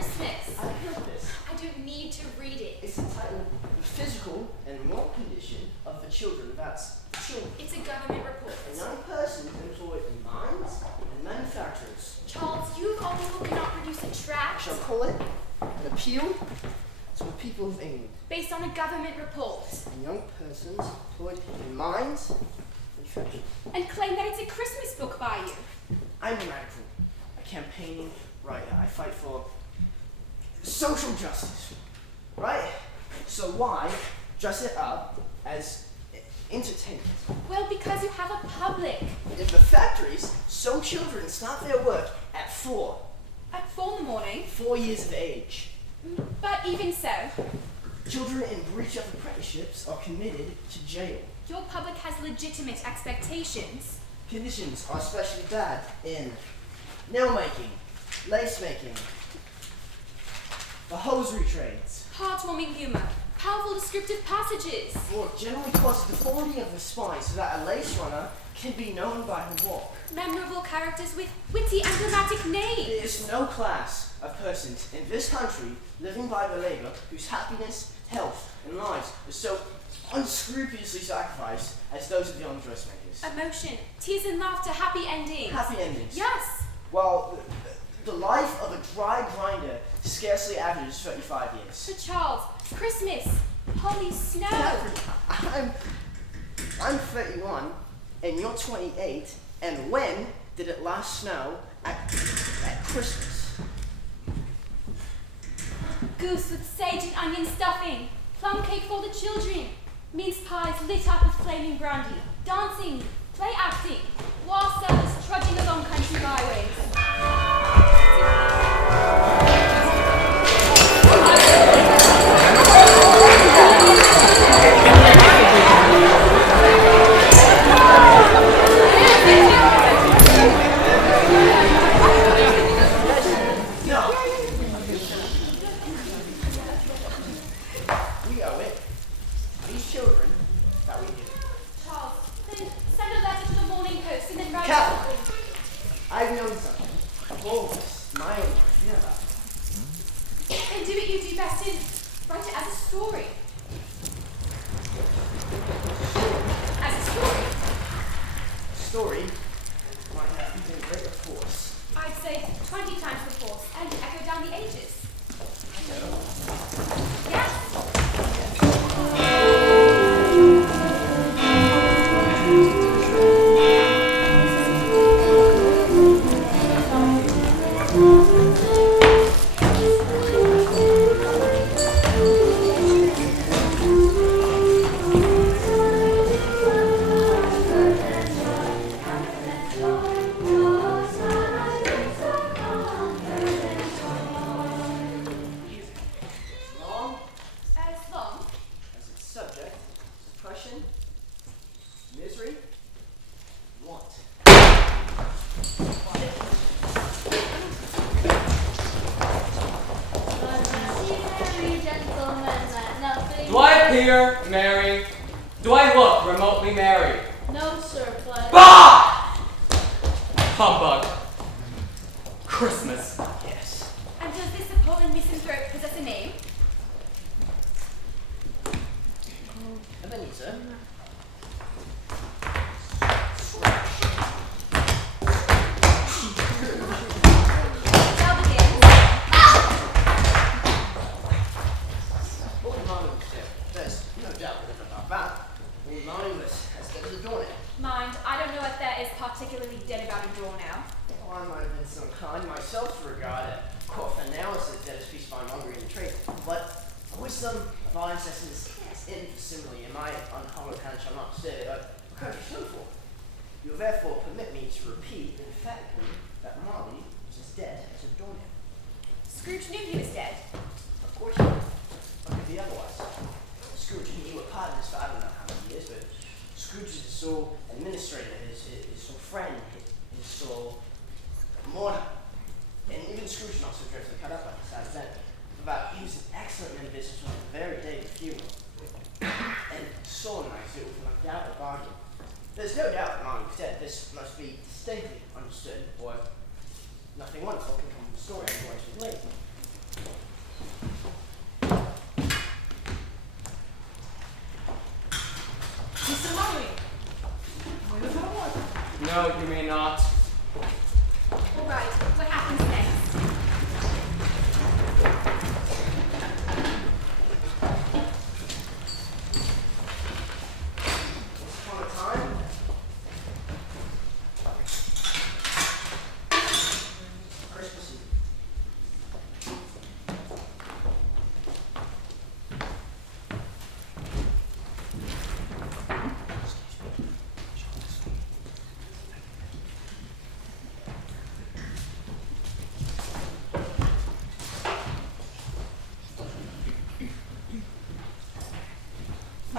Christmas. I heard this. I don't need to read it. It's entitled The Physical and Moral Condition of the Children. That's children. It's a government report. A young person employed in mines and manufacturers. Charles, you of all people cannot produce a I tract shall call it an appeal to the people of England. based on a government report And young persons employed in mines and manufacturers. and claim that it's a Christmas book by you. I'm a radical, a campaigning writer. I fight for social justice, right? So why dress it up as entertainment? Well, because you have a public. If the factories, some children start their work at 4 At 4 in the morning. 4 years of age. But even so, Children in breach of apprenticeships are committed to jail. your public has legitimate expectations. Conditions are especially bad in nail making, lace making, the hosiery trades. Heartwarming humor, powerful descriptive passages. Work generally causes deformity of the spine so that a lace runner can be known by her walk. Memorable characters with witty and dramatic names. There is no class of persons in this country living by the labor whose happiness, health, and lives are so unscrupulously sacrificed as those of young dressmakers. Emotion, tears and laughter, happy endings. Happy endings. Yes. While the life of a dry grinder scarcely averages 35 years. For Charles, Christmas, holy snow. I'm 31 and you're 28, and when did it last snow at Christmas? Goose with sage and onion stuffing, plum cake for the children, mince pies lit up with flaming brandy, dancing, play acting, while sellers trudging along country byways. No. We owe it. These children that we give. Charles, then send a letter to the Morning Post and then write Cal. something. I've known something. Always. My own life. You know that. Then do what you do best and write it as a story. As a story. Story might have even greater force. I'd say 20 times the force and echo down the ages. Yes. Long As long as its subject, suppression, misery, want. Do I appear merry? Do I look remotely merry? No, sir, but Bah! Humbug. Christmas. Yes. And does this appalling misanthrope possess a name? Ebenezer. Now begins. Old Marley was dead. There's no doubt about that. Old Marley was as dead as a doornail. Mind, I don't know if there is particularly dead about a door now. Well, I might have been so kind myself to regard a coffin now as a dead as piece by mongering and trade, but the wisdom of our ancestors is infasimile, and my unhallowed hand shall not disturb it, but a country so for. You will therefore permit me to repeat emphatically that Marley was as dead as a doornail. Scrooge knew he was dead. Of course, how could it be otherwise? Scrooge and he were partners for I don't know how many years, but Scrooge is his sole administrator, his sole friend, his sole mourner. And even Scrooge not so dreadfully cut up by the side of that. But he was an excellent man of business from the very day of the funeral. And solemnized it with an undoubted bargain. There's no doubt that Marley was dead. This must be distinctly understood, or nothing wonderful can come from the story I'm going to relate. No, you may not. All right, what happens next? Once upon a time, Christmas Eve.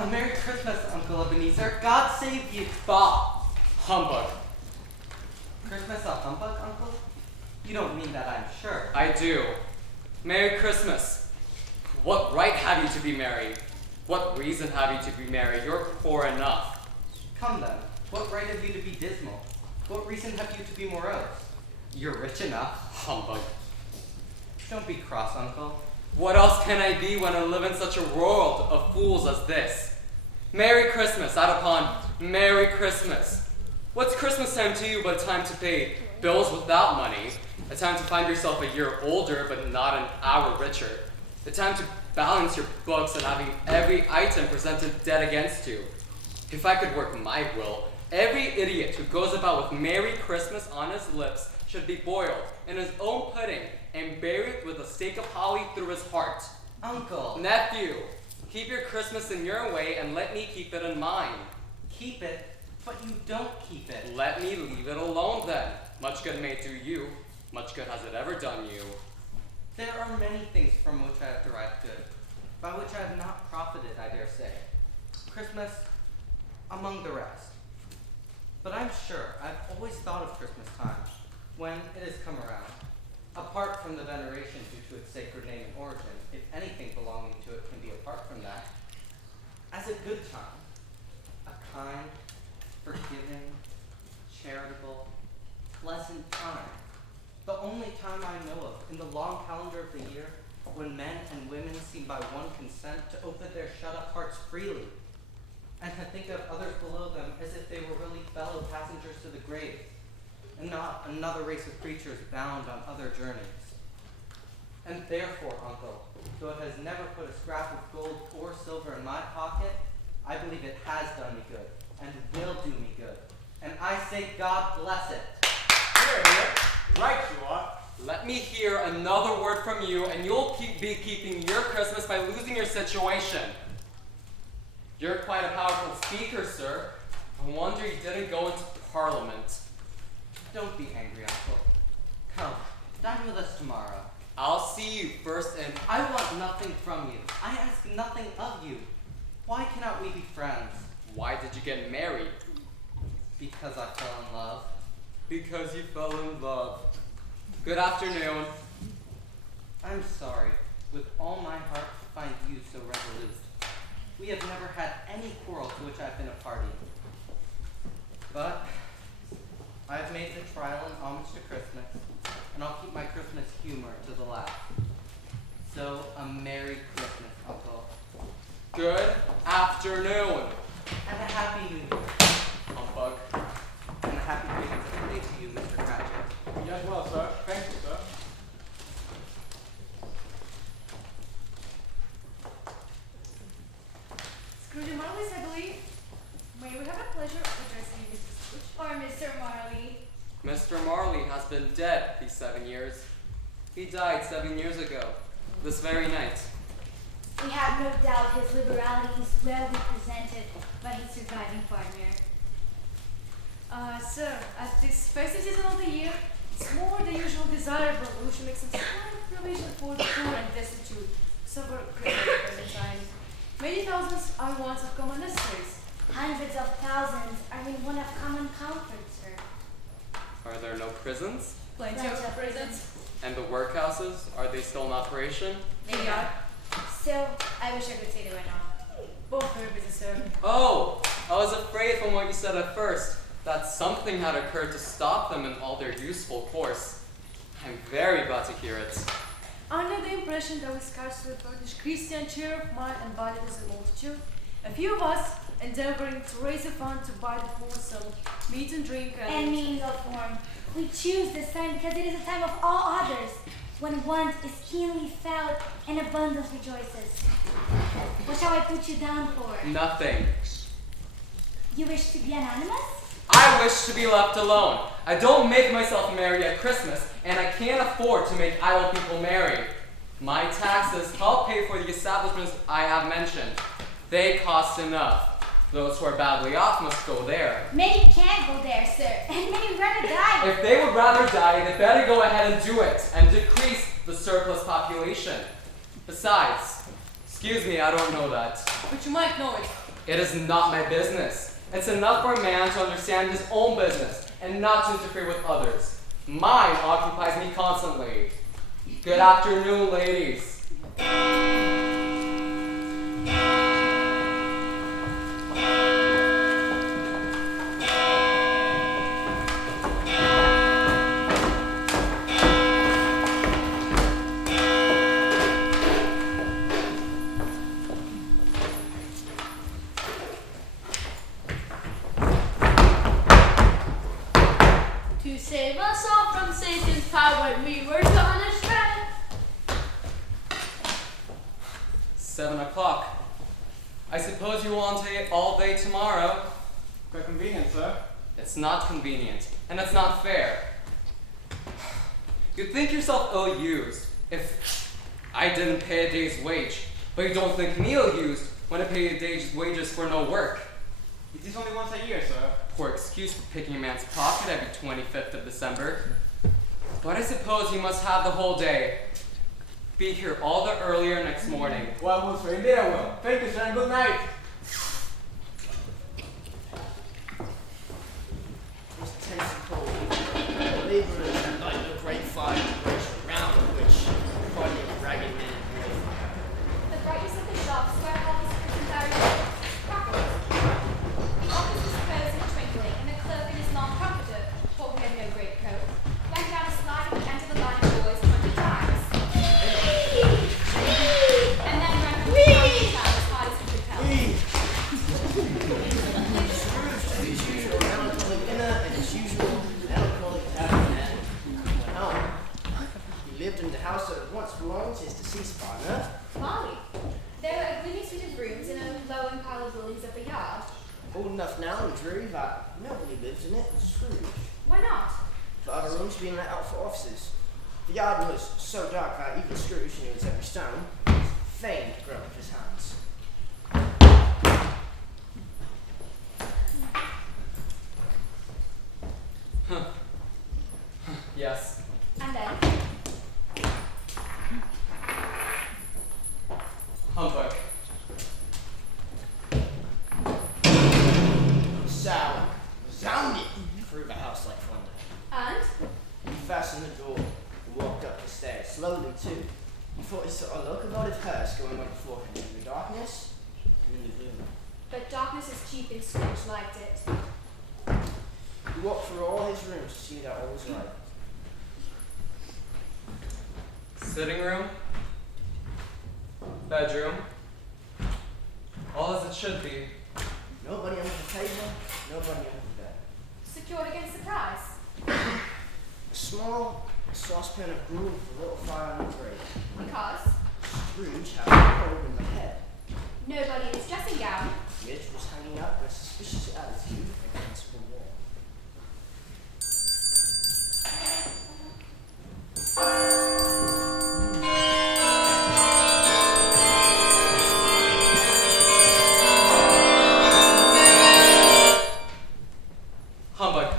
Merry Christmas, Uncle Ebenezer. God save you. Bah! Humbug. Christmas a humbug, Uncle? You don't mean that, I'm sure. I do. Merry Christmas. What right have you to be merry? What reason have you to be merry? You're poor enough. Come then, what right have you to be dismal? What reason have you to be morose? You're rich enough. Humbug. Don't be cross, Uncle. What else can I be when I live in such a world of fools as this? Merry Christmas, out upon Merry Christmas. What's Christmas time to you but a time to pay bills without money? A time to find yourself a year older but not an hour richer? A time to balance your books and having every item presented dead against you? If I could work my will, every idiot who goes about with Merry Christmas on his lips should be boiled in his own pudding and buried with a stake of holly through his heart. Uncle. Nephew, keep your Christmas in your way and let me keep it in mine. Keep it, but you don't keep it. Let me leave it alone then. Much good may it do you. Much good has it ever done you. There are many things from which I have derived good, by which I have not profited, I dare say. Christmas, among the rest. But I'm sure I've always thought of Christmas time, when it has come around, apart from the veneration due to its sacred name and origin, if anything belonging to it can be apart from that, as a good time, a kind, forgiving, charitable, pleasant time. The only time I know of in the long calendar of the year when men and women seem by one consent to open their shut-up hearts freely and to think of others below them as if they were really fellow passengers to the grave and not another race of creatures bound on other journeys. And therefore, Uncle, though it has never put a scrap of gold or silver in my pocket, I believe it has done me good and will do me good. And I say God bless it. Here. Right you are. Let me hear another word from you and you'll be keeping your Christmas by losing your situation. You're quite a powerful speaker, sir. I wonder you didn't go into Parliament. Don't be angry, Uncle. Come, dine with us tomorrow. I'll see you first and I want nothing from you. I ask nothing of you. Why cannot we be friends? why did you get married? Because I fell in love. Because you fell in love. Good afternoon. I'm sorry, with all my heart, to find you so resolute. We have never had any quarrel to which I've been a party. But I have made the trial in homage to Christmas, and I'll keep my Christmas humor to the last. So, a Merry Christmas, Uncle. Good afternoon. And a Happy New Year. Humbug. And a Happy Patrons of the Day to you, Mr. Cratchit. Yes, well, sir. Thank you, sir. Scrooge and Marley's, I believe. May we have the pleasure of addressing you, Mrs. Scrooge? Or Mr. Marley. Mr. Marley has been dead these 7 years. He died 7 years ago, this very night. We have no doubt his liberality is well represented by his surviving partner. Sir, at this festive season of the year, it's more than usual desirable we should make some slight provision for the poor and destitute to suffer greatly at present time. Many thousands are wants of common necessaries. Hundreds of thousands are in one of common comfort, sir. Are there no prisons? Plenty of presents. And the workhouses, are they still in operation? They are. Still, I wish I could say they were not. Both very busy, sir. Oh, I was afraid from what you said at first that something had occurred to stop them in all their useful course. I'm very glad to hear it. Under the impression that we scarcely furnish Christian cheer of mind and body as a multitude, a few of us endeavoring to raise a fund to buy the poor some Meat and drink and means of form. We choose this time because it is a time of all others, when want is keenly felt and abundance rejoices. What shall I put you down for? Nothing. You wish to be anonymous? I wish to be left alone. I don't make myself merry at Christmas, and I can't afford to make idle people merry. My taxes help pay for the establishments I have mentioned. They cost enough. Those who are badly off must go there. Many can't go there, sir, and many would rather die. If they would rather die, they better go ahead and do it, and decrease the surplus population. Besides, excuse me, I don't know that. but you might know it. It is not my business. It's enough for a man to understand his own business and not to interfere with others. Mine occupies me constantly. Good afternoon, ladies. To save us all from Satan's power when we were gonna shred. 7 o'clock. I suppose you want to eat all day tomorrow. Quite convenient, sir. It's not convenient, and it's not fair. You'd think yourself ill-used if I didn't pay a day's wage, but you don't think me ill-used when I pay a day's wages for no work. It is only once a year, sir. Poor excuse for picking a man's pocket every 25th of December. But I suppose you must have the whole day. Be here all the earlier next morning. Well, sir, indeed I will. Thank you, sir, and good night. It was tense and cold. The laborers had lighted a great fire in the bridge, around which party of ragged men and women. The brightness of the shops where office and various crackled. The office was closed in a twinkling, and the clerk in his long comforter, for we had no great coat, went down a slide at the end of the line of boys 20 times. And then ran from the town as hard as he could help. Scrooge took his usual melancholy dinner and his usual melancholy tavern and went home. He lived in the house that had once belonged to his deceased partner. Molly. There were a gloomy suite of rooms in a low and piled buildings of the yard. Old enough now and dreary that nobody lives in it but Scrooge. Why not? The other rooms being let out for offices. The yard was so dark that even Scrooge knew its every stone. Fain to grope with his hands. Yes. And then, Humbug. Sound resounded through the house like thunder. and He fastened the door and walked up the stairs, slowly too. He thought he saw a locomotive hearse going on before him in the darkness and in the gloom. but darkness is cheap and Scrooge liked it. He walked through all his rooms to see that all was right. Sitting room. Bedroom. All as it should be. Nobody under the table, nobody under the bed. Secured against surprise. A small saucepan of gruel with a little fire on the grate. Because Scrooge had a hole in the head, nobody in his dressing gown. which was hanging up in a suspicious attitude against the wall. Humbug.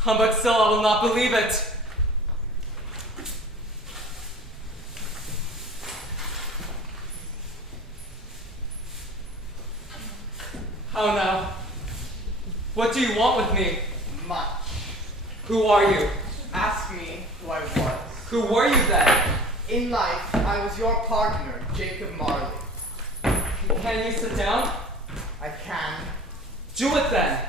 Humbug still, I will not believe it. How now? What do you want with me? Much. Who are you? Ask me who I was. Who were you then? In life, I was your partner, Jacob Marley. Can you sit down? I can. Do it then.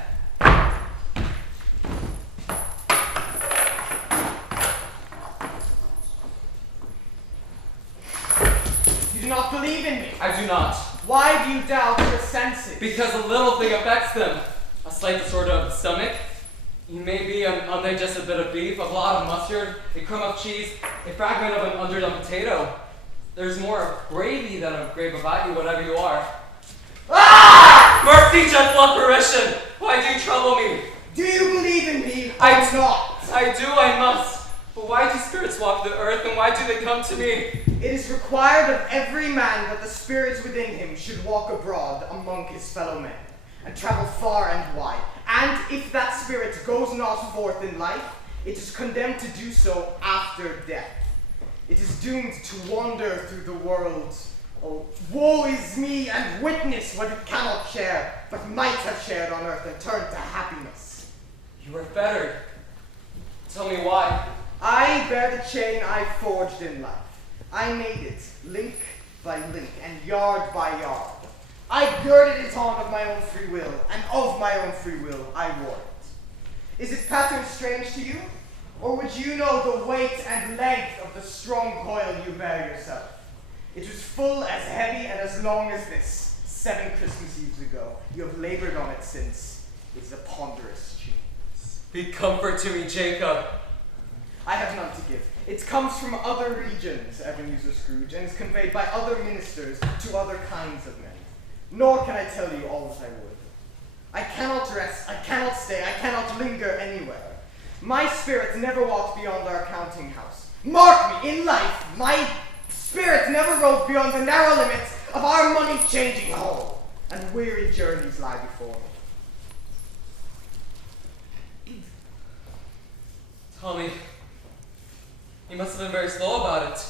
not believe in me? I do not. Why do you doubt your senses? Because a little thing affects them. A slight disorder of the stomach. Maybe an undigested bit of beef, a blot of mustard, a crumb of cheese, a fragment of an underdone potato. There's more of gravy than of grave about you, whatever you are. Ah! Mercy, gentle apparition! Why do you trouble me? Do you believe in me? I or not. I do, I must. But why do spirits walk the earth, and why do they come to me? It is required of every man that the spirits within him should walk abroad among his fellow men, and travel far and wide. And if that spirit goes not forth in life, it is condemned to do so after death. It is doomed to wander through the world. Oh, woe is me, and witness what it cannot share, but might have shared on earth and turned to happiness. You are fettered. Tell me why. I bear the chain I forged in life. I made it, link by link, and yard by yard. I girded it on of my own free will, and of my own free will I wore it. Is its pattern strange to you? Or would you know the weight and length of the strong coil you bear yourself? It was full as heavy and as long as this, 7 Christmas Eves ago. You have labored on it since. It is a ponderous chain. Be comfort to me, Jacob. I have none to give. It comes from other regions, Ebenezer Scrooge, and is conveyed by other ministers to other kinds of men. Nor can I tell you all that I would. I cannot rest, I cannot stay, I cannot linger anywhere. My spirit never walked beyond our counting house. Mark me, in life, my spirit never roved beyond the narrow limits of our money-changing home, and weary journeys lie before me. Tell me, you must have been very slow about it.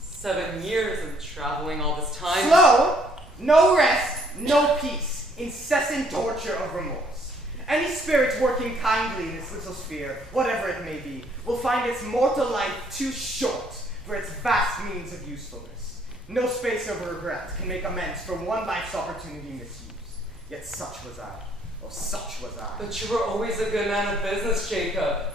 7 years and traveling all this time. Slow, no rest, no peace, incessant torture of remorse. Any spirit working kindly in this little sphere, whatever it may be, will find its mortal life too short for its vast means of usefulness. No space of regret can make amends for one life's opportunity misused. Yet such was I. Oh, such was I. But you were always a good man of business, Jacob.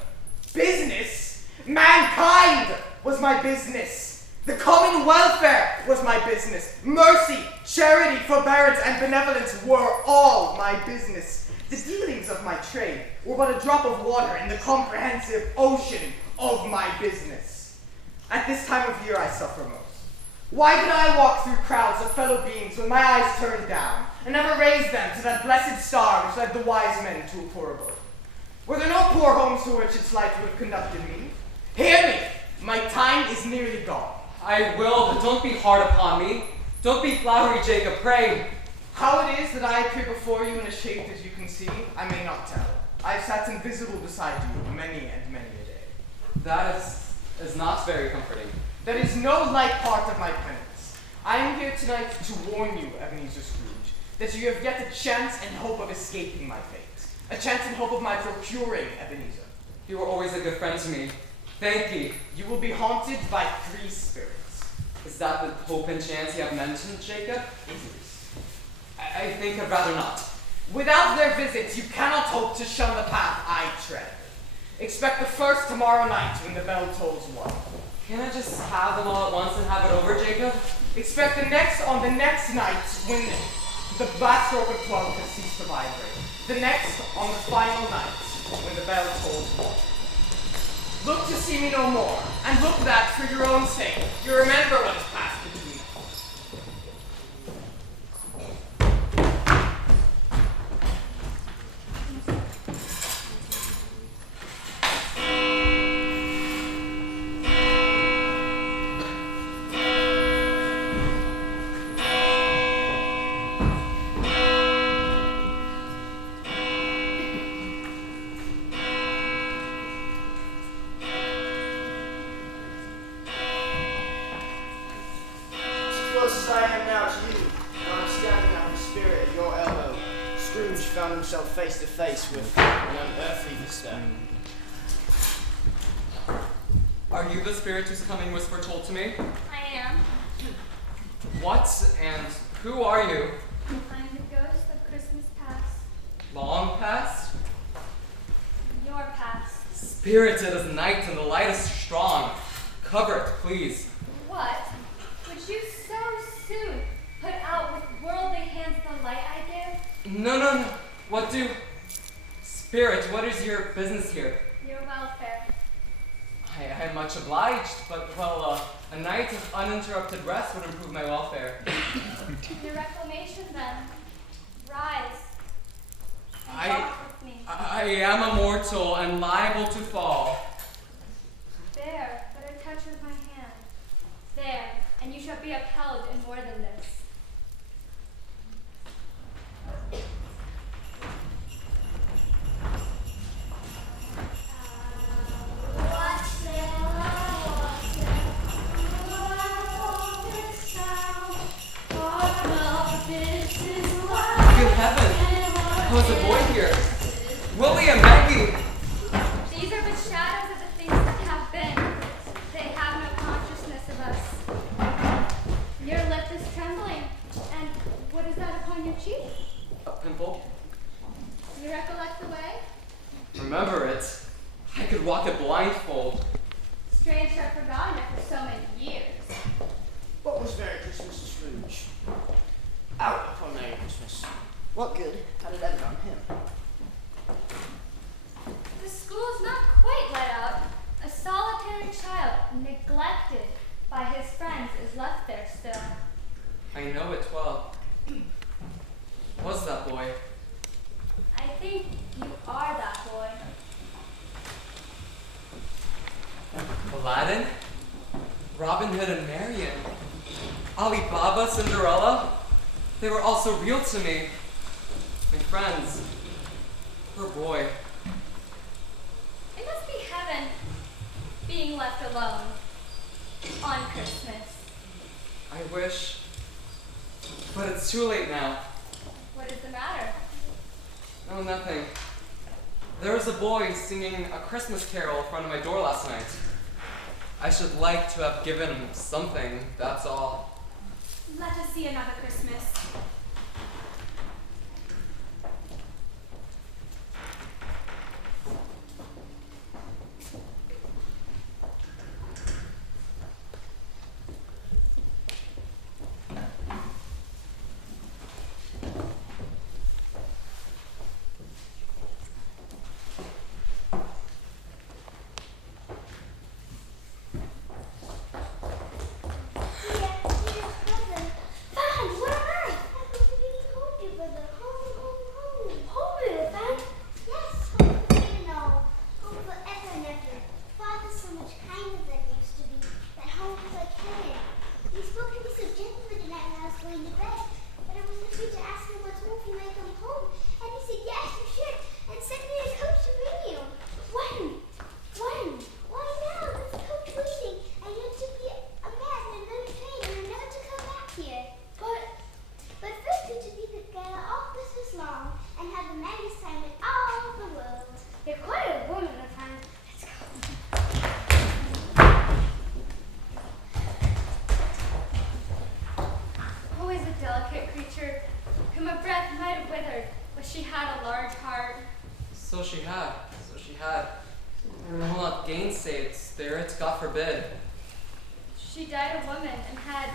Business? Mankind was my business. The common welfare was my business. Mercy, charity, forbearance, and benevolence were all my business. The dealings of my trade were but a drop of water in the comprehensive ocean of my business. At this time of year I suffer most. Why did I walk through crowds of fellow beings with my eyes turned down, and never raise them to that blessed star which led the wise men to a poor abode? Were there no poor homes to which its light would have conducted me? Hear me! My time is nearly gone. I will, but don't be hard upon me. Don't be flowery, Jacob, pray. How it is that I appear before you in a shape as you can see, I may not tell. I have sat invisible beside you many and many a day. That is not very comforting. That is no light part of my penance. I am here tonight to warn you, Ebenezer Scrooge, that you have yet a chance and hope of escaping my fate. A chance and hope of my procuring, Ebenezer. You were always a good friend to me. Thank you. You will be haunted by 3 spirits. Is that the hope and chance you have mentioned, Jacob? It is. I think I'd rather not. Without their visits, you cannot hope to shun the path I tread. Expect the first tomorrow night when the bell tolls 1. Can't I just have them all at once and have it over, Jacob? Expect the next on the next night when the last stroke of 12 has ceased to vibrate. The next on the final night when the bell tolls 1. Look to see me no more, and look that, for your own sake, you remember what has passed between us. Close as I am now to you, and I'm standing out of spirit at your elbow, Scrooge found himself face to face with an unearthly vista. Are you the spirit whose coming was foretold to me? I am. What and who are you? I'm the ghost of Christmas past. Long past? Your past. Spirited as night and the light is strong. Cover it, please. What? Would you so soon put out with worldly hands the light I give? No. What do... Spirit, what is your business here? Your welfare. I am much obliged, but, well, a night of uninterrupted rest would improve my welfare. The reclamation then. Rise. And I- walk with me. I am a mortal and liable to fall. There, but a touch with my hand. There, and you shall be upheld in more than this. Good heaven! How's a boy here? William, Maggie! These are but shadows of the things that have been. They have no consciousness of us. Your lip is trembling. And what is that upon your cheek? A pimple? You recollect the way? Remember it. I could walk it blindfold. Strange to have forgotten it for so many years. What was Merry Christmas, Scrooge? Out upon Merry Christmas. What good had it ever done him? The school's not quite let out. A solitary child, neglected by his friends, is left there still. I know it well. What's that boy? I think you are that boy. Aladdin? Robin Hood and Marian? Ali Baba, Cinderella? They were all so real to me. My friends. Poor boy. It must be heaven, being left alone on Christmas. I wish. But it's too late now. What is the matter? Oh, nothing. There was a boy singing a Christmas carol in front of my door last night. I should like to have given him something, that's all. Let us see another Christmas. So she had. I will not gainsay its spirit, God forbid. She died a woman and had,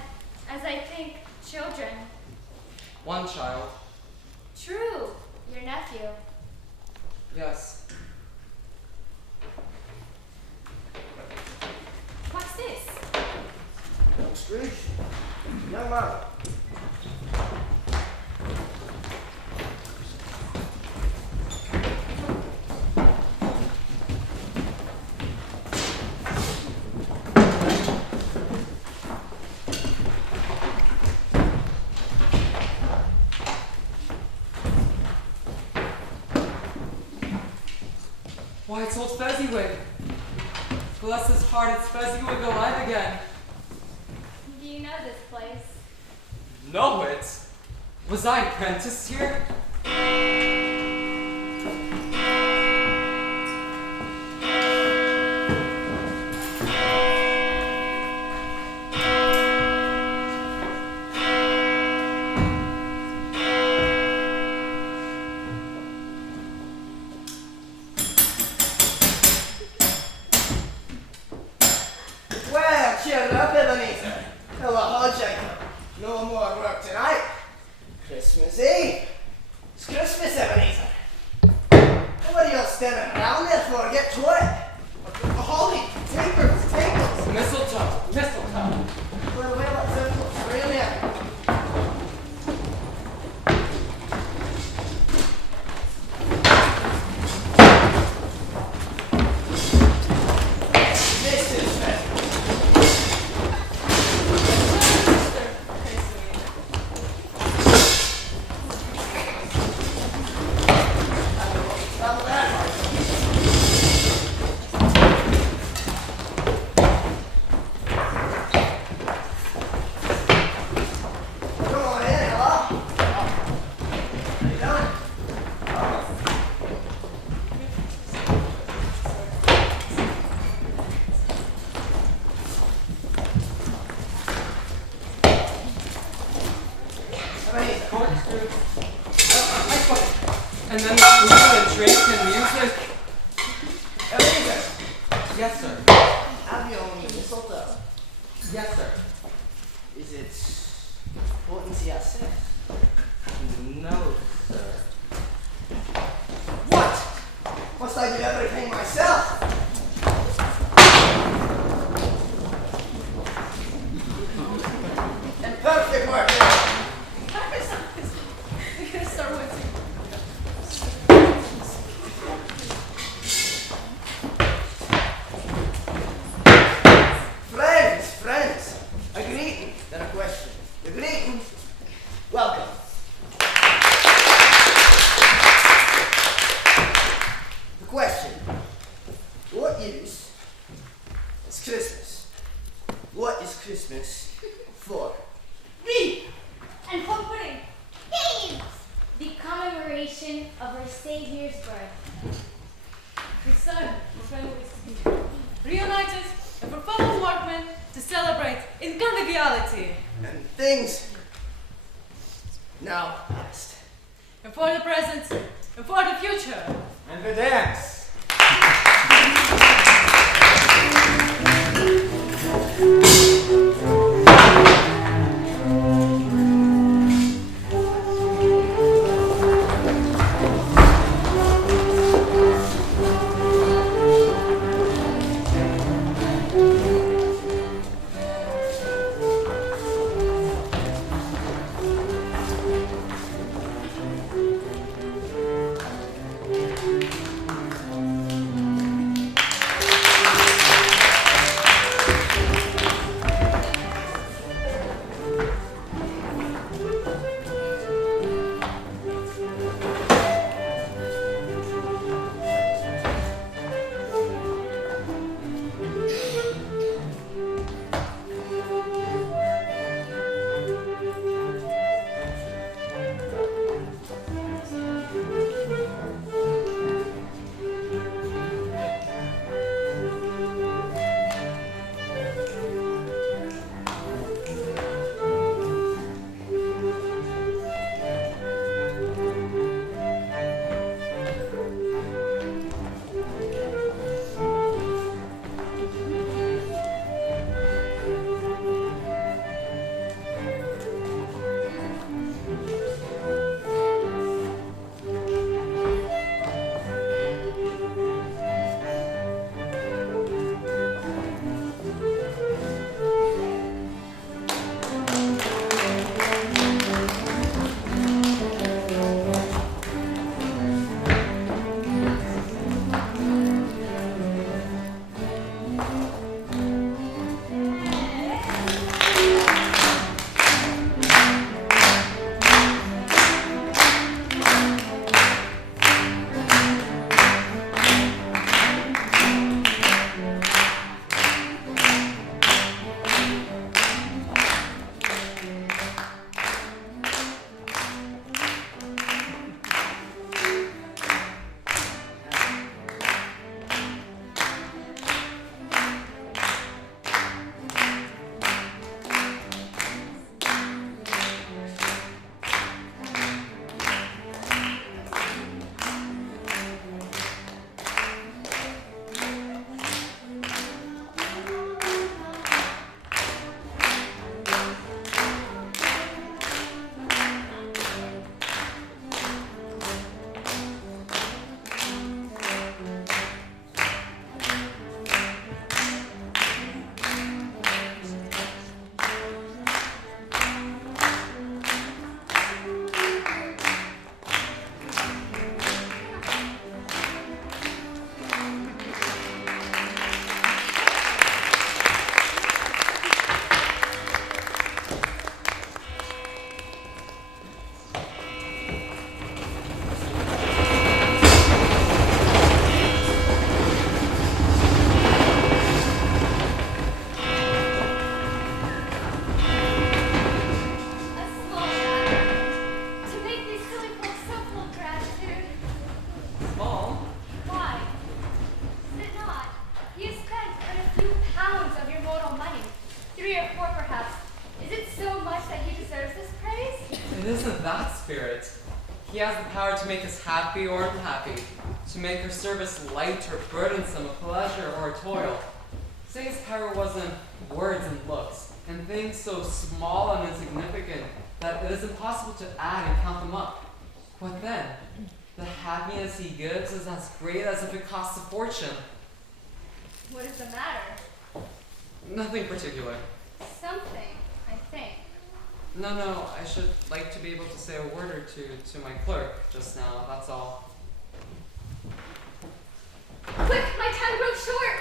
as I think, children. One child. True, your nephew. Yes. What's this? Young Scrooge? Young man. Why, it's old Fezziwig. Bless his heart, it's Fezziwig alive again. Do you know this place? Know it? Was I apprenticed here? Well, cheer up, Ebenezer. Hello, Jacob. No more work tonight. Christmas Eve. It's Christmas, Ebenezer. What are you all standing around there for? Get to it. Holly, tables. Mistletoe. Well, let's have what's really happening. And then the food and drink and music. Ebenezer, Yes, sir. have you on mistletoe? Yes, sir. Is it important to your sex? No, sir. What? Must I do everything myself? And perfect work. We're gonna start with Friends, a greeting, then a question. The greeting, welcome. The question, what use is Christmas? What is Christmas for? Me! And for pudding. Beans! The commemoration of our Savior's birth. the son of families reunited and for fellow workmen to celebrate in conviviality. And things now past. And for the present and for the future. And the dance. 3 or 4 perhaps. Is it so much that he deserves this praise? It isn't that, Spirit. He has the power to make us happy or unhappy, to make our service light or burdensome, a pleasure or a toil. Say his power was in words and looks, and things so small and insignificant that it is impossible to add and count them up. What then? The happiness he gives is as great as if it costs a fortune. What is the matter? Nothing particular. Something, I think. No, I should like to be able to say a word or two to my clerk just now, that's all. Quick, my time grows short!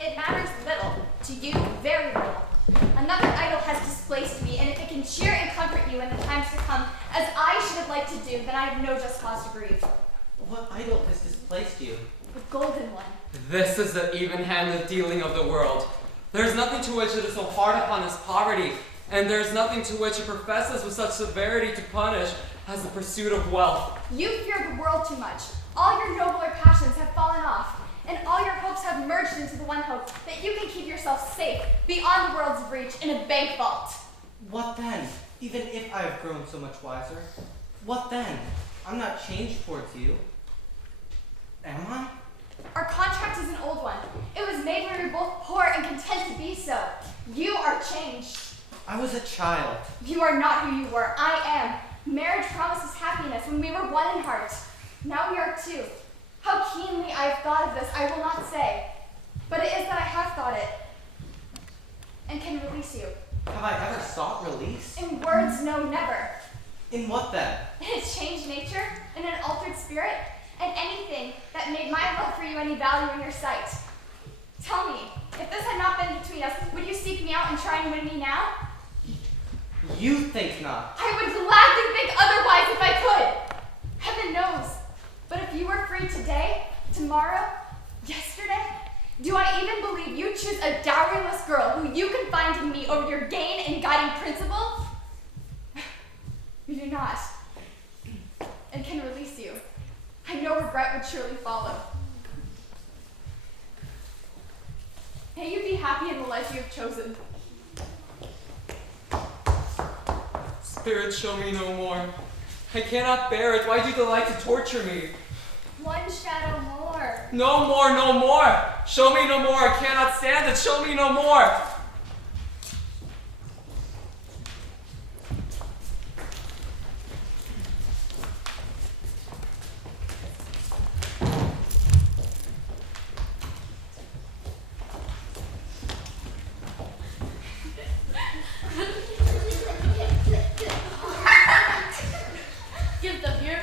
It matters little, to you very little. Another idol has displaced me, and if it can cheer and comfort you in the times to come, as I should have liked to do, then I have no just cause to grieve. What idol has displaced you? The golden one. This is the even-handed dealing of the world. There is nothing to which it is so hard upon as poverty, and there is nothing to which it professes with such severity to punish as the pursuit of wealth. You fear the world too much. All your nobler passions have fallen off, and all your hopes have merged into the one hope that you can keep yourself safe beyond the world's reach in a bank vault. What then? Even if I have grown so much wiser, what then? I'm not changed towards you. Am I? Our contract is an old one. It was made when we were both poor and content to be so. You are changed. I was a child. You are not who you were. I am. Marriage promises happiness when we were one in heart. Now we are two. How keenly I have thought of this, I will not say. But it is that I have thought it. And can release you. Have I ever sought release? In words, no, never. In what then? In a changed nature, in an altered spirit, and anything that made my love for you any value in your sight. Tell me, if this had not been between us, would you seek me out and try and win me now? You think not. I would gladly think otherwise if I could. Heaven knows. But if you were free today, tomorrow, yesterday, do I even believe you choose a doweryless girl who you confide in me over your gain and guiding principle? You do not. And can release you. I know regret would surely follow. May you be happy in the life you have chosen. Spirit, show me no more. I cannot bear it. Why do you delight to torture me? One shadow more. No more, no more. Show me no more. I cannot stand it. Show me no more. Give them here.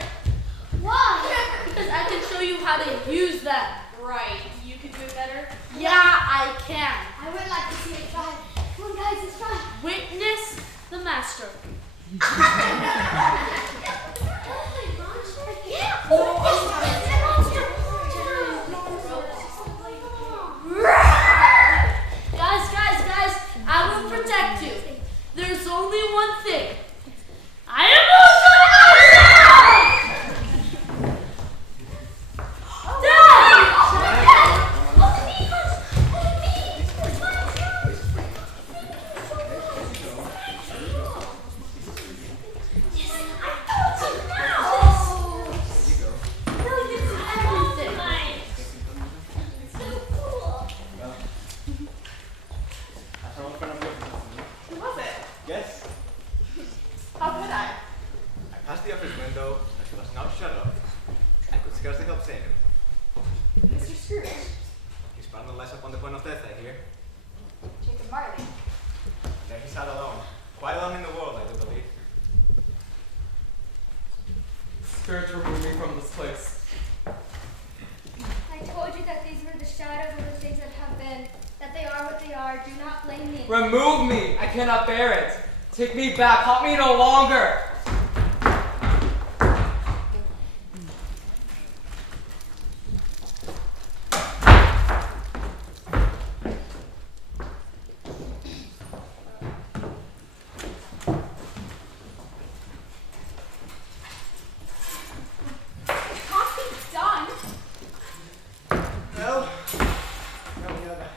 Why? Because I can show you how to use them. Right. You could do it better. Yeah, I can. I would like to see it try. Come on, guys, let's try. Witness the master. Guys, I will protect you. There's only one thing. I am Who was it? Yes? How could I? I passed the office window, and she was not shut up. I could scarcely help seeing him. Mr. Scrooge. He's bound lies upon the point of death, I hear. Jacob Marley. And there he sat alone. Quite alone in the world, I do believe. Spirit, remove me from this place. I told you that these were the shadows of the things that have been, that they are what they are. Do not blame me. Remove me. I cannot bear it. Take me back. Haunt me no longer. It can't be done. Well, we have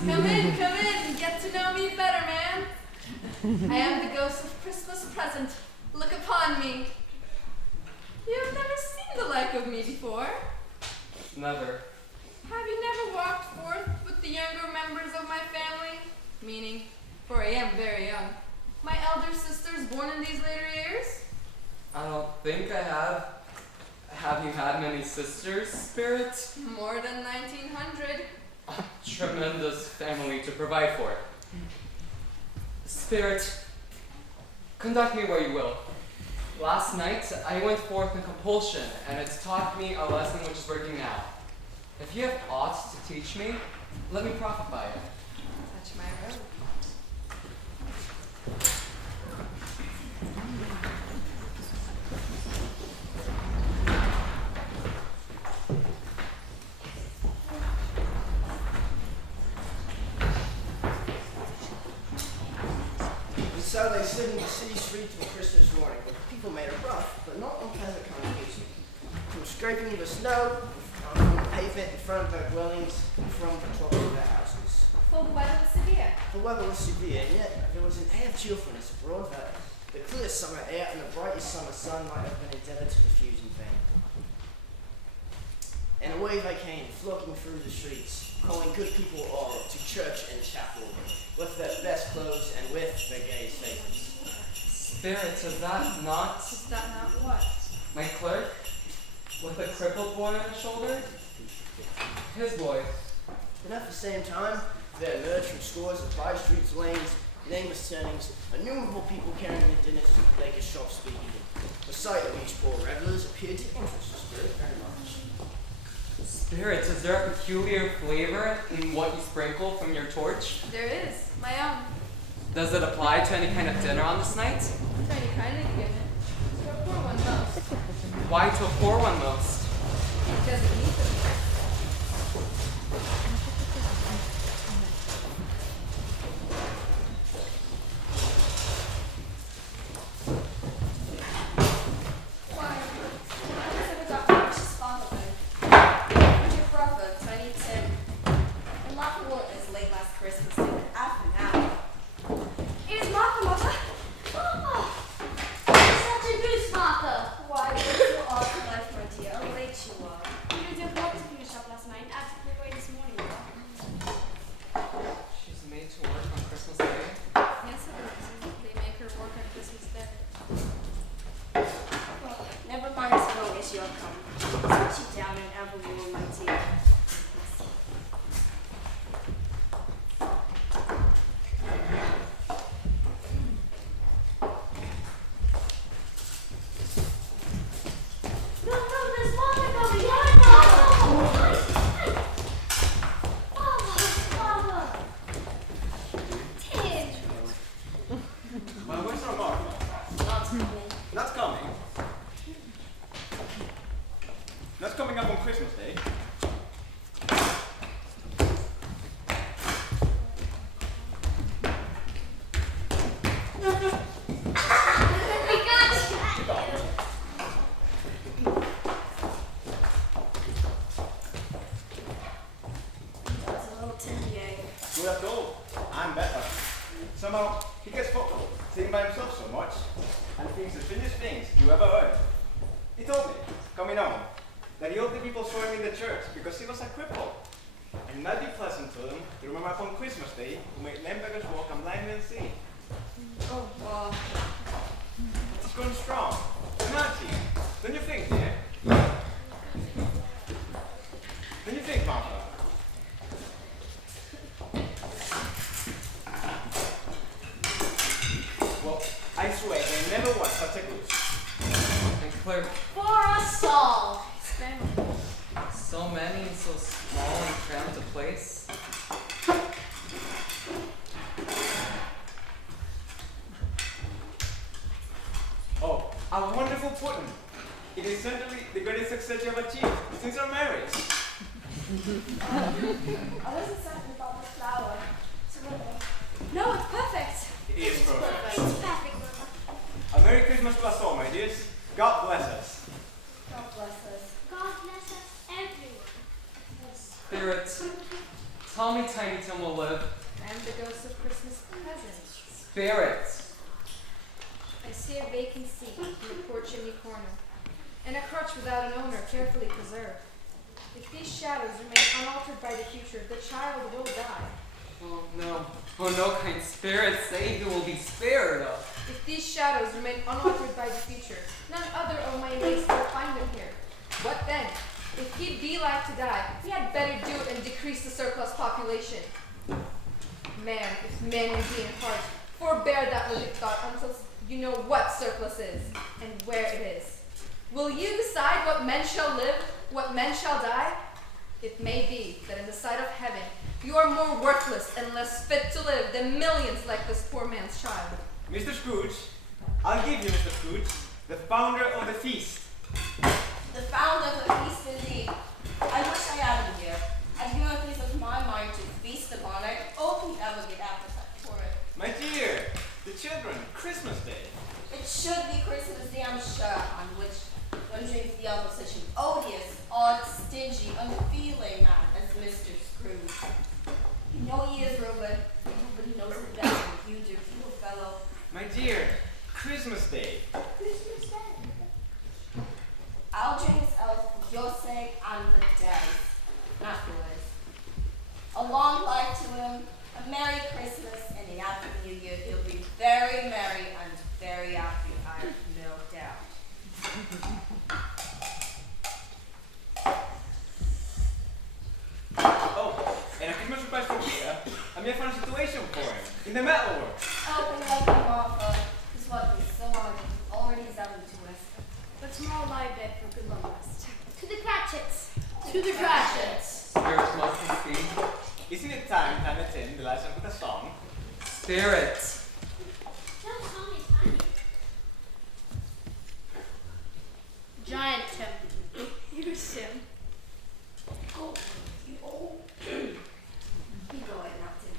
Come in, and get to know me better, man. I am the ghost of Christmas present. Look upon me. You've never seen the like of me before. Never. Have you never walked forth with the younger members of my family? Meaning, for I am very young, my elder sisters born in these later years? I don't think I have. Have you had many sisters, Spirit? More than 1900. A tremendous family to provide for. Spirit, conduct me where you will. Last night, I went forth in compulsion, and it's taught me a lesson which is working now. If you have aught to teach me, let me profit by it. Touch my robe. So they stood in the city streets on Christmas morning, where people made a rough but not unpleasant conversation. From scraping the snow from the pavement in front of their dwellings, and from the top of their houses. For the weather was severe. The weather was severe, and yet there was an air of cheerfulness abroad that the clear summer air and the brightest summer sun might have been indebted to the fusing vain. And away they came, flocking through the streets, calling good people all to church and chapel, with their best clothes and with their gayest faces. Spirit, is that not Is that not what? my clerk? With a crippled boy on his shoulder? His boy. And at the same time, there emerged from scores of by streets, lanes, nameless turnings, innumerable people carrying their dinners to the baker's shop speaking. The sight of these poor revelers appeared to interest the Spirit very much. Spirit, is there a peculiar flavor in what you sprinkle from your torch? There is, my own. Does it apply to any kind of dinner on this night? Very kindly given. To a poor one most. Why to a poor one most? Because it needs them. Why, I guess I forgot how much his father died. Richard Crawford, Tiny Tim. And Martha Wharton is late last Christmas dinner. Half an hour. Here's Martha, Mother. Oh, such a goose, Martha. Why, what's your odd life, my dear? How late you are. You did work to finish up last night. I had to clear away this morning. She's made to work on Christmas Day. Yes, it is. They make her work on Christmas Day. Well, never mind as long as you're come. Sit you down and have a meal, my dear. No, there's Mother coming. Yeah, Mother. Mother. Tim. Well, where's our Martha? Not coming. Not coming. Not coming up on Christmas Day. We got you. That's a little Tim-Yang. Good after all, I'm better. Somehow, he gets football, sitting by himself so much, and thinks the finished things you ever heard. He told me, coming on, that the older people saw him in the church because he was a cripple. And it might be pleasant to them to remember upon Christmas Day who made lame beggars walk and blind men see. Oh, wow. It's going strong. Nancy, don't you think, dear? Don't you think, Martha? Well, I swear there never was such a goose. And clerk, For us all. so many and so small and cramped a place. Oh, a wonderful pudding. It is certainly the greatest success you have achieved since our marriage. I wasn't certain about the flower. No, it's perfect. It is perfect. It's perfect, Mother. A Merry Christmas to us all, my dears. God bless us. God bless us. God bless us, everyone. Spirit, tell me Tiny Tim will live. live. I am the ghost of Christmas present. Spirits. I see a vacant seat in the poor chimney corner, and a crutch without an owner carefully preserved. If these shadows remain unaltered by the future, the child will die. Oh no. Oh no, kind spirit, say who will be spared of. If these shadows remain unaltered by the future, none other of my mates will find them here. What then? If he'd be like to die, he had better do it and decrease the surplus population. Man, if man and be in heart, forbear that logic thought until you know what surplus is and where it is. Will you decide what men shall live, what men shall die? It may be that in the sight of heaven, you are more worthless and less fit to live than millions like this poor man's child. Mr. Scrooge, I'll give you Mr. Scrooge, the founder of the feast. The founder of the feast indeed. I wish I had him here. I'd given a piece of my mind to feast upon. I hope he'd ever get appetite for it. My dear, the children, Christmas Day. It should be Christmas Day, I'm sure, on which one drinks the alcohol such an odious, odd, stingy, unfeeling man as Mr. Scrooge. You know he is, Reuben. Nobody knows it better than you do, you fellow. My dear, Christmas Day. Christmas Day. I'll drink this elf for your sake and the dad's. Afterwards. A long life to him, a Merry Christmas, and a Happy New Year. He'll be very merry and very happy, I have no doubt. Oh, and a Christmas request from Peter. I may have found a situation for him in the metalworks. Open, Martha. This what is so hard. Already is having to us. But tomorrow lie bed for good long rest. To the Cratchits. To the Cratchits. Spirits must speak. Isn't it time, Hannah Tin, the last with a song? Spirits. Tell Tommy Tiny. Giant Tim. Here's Tim. Oh, you old. You go ahead, Martin.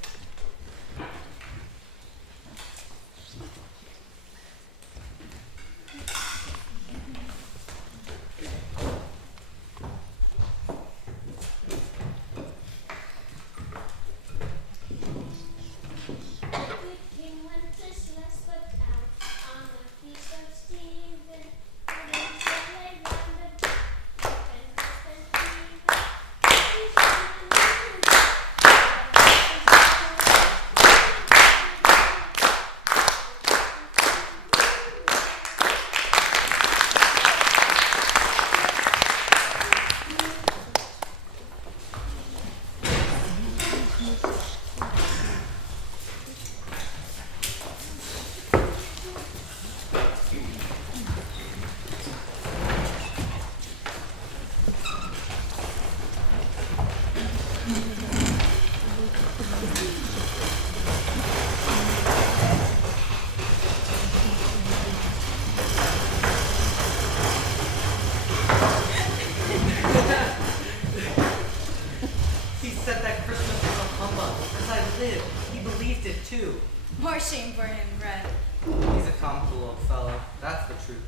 He said that Christmas was a humbug. As I live, he believed it too. More shame for him, Brad. He's a comical old fellow, that's the truth.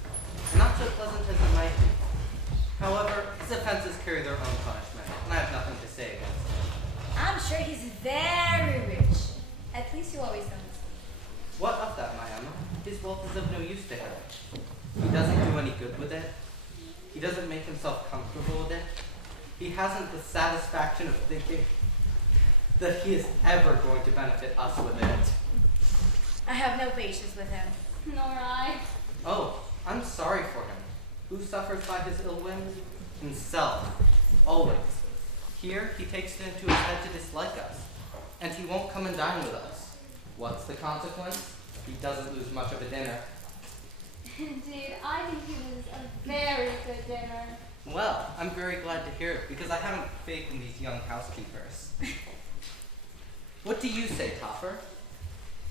And not so pleasant as he might be. However, his offenses carry their own punishment, and I have nothing to say against him. I'm sure he's very rich. At least you always know. What of that, my Emma? His wealth is of no use to him. He doesn't do any good with it. He doesn't make himself comfortable with it. He hasn't the satisfaction of thinking that he is ever going to benefit us with it. I have no patience with him. Nor I. Oh, I'm sorry for him. Who suffers by his ill whims? Himself. Always. Here, he takes it into his head to dislike us. And he won't come and dine with us. What's the consequence? He doesn't lose much of a dinner. Indeed, I think it was a very good dinner. Well, I'm very glad to hear it, because I haven't faith in these young housekeepers. What do you say, Topper?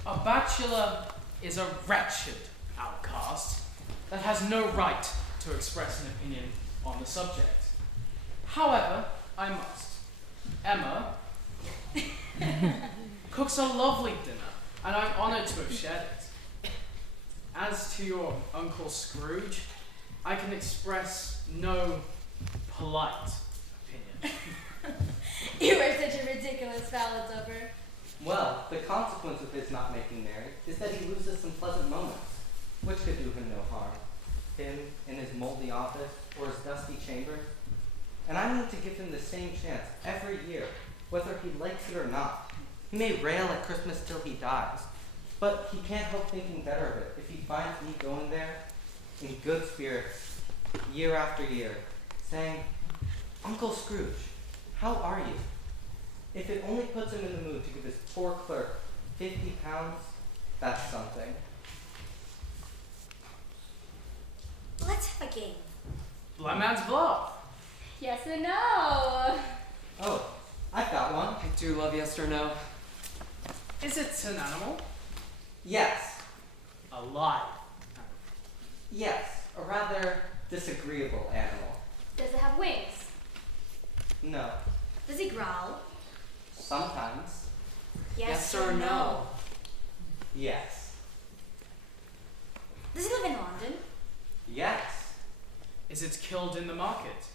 A bachelor is a wretched outcast that has no right to express an opinion on the subject. However, I must. Emma cooks a lovely dinner, and I'm honored to have shared it. As to your Uncle Scrooge, I can express no polite opinion. You are such a ridiculous fellow, Tupper. Well, the consequence of his not making merry is that he loses some pleasant moments, which could do him no harm. Him in his moldy office or his dusty chambers. And I need to give him the same chance every year, whether he likes it or not. He may rail at Christmas till he dies, but he can't help thinking better of it if he finds me going there in good spirits, year after year, saying, "Uncle Scrooge, how are you?" If it only puts him in the mood to give his poor clerk £50, that's something. Let's have a game. Blind man's bluff. Yes or no? Oh, I've got one. I do love yes or no. Is it an animal? Yes. Alive. Yes, a rather disagreeable animal. Does it have wings? No. Does he growl? Sometimes. Yes or no? Yes. Does he live in London? Yes. Is it killed in the market?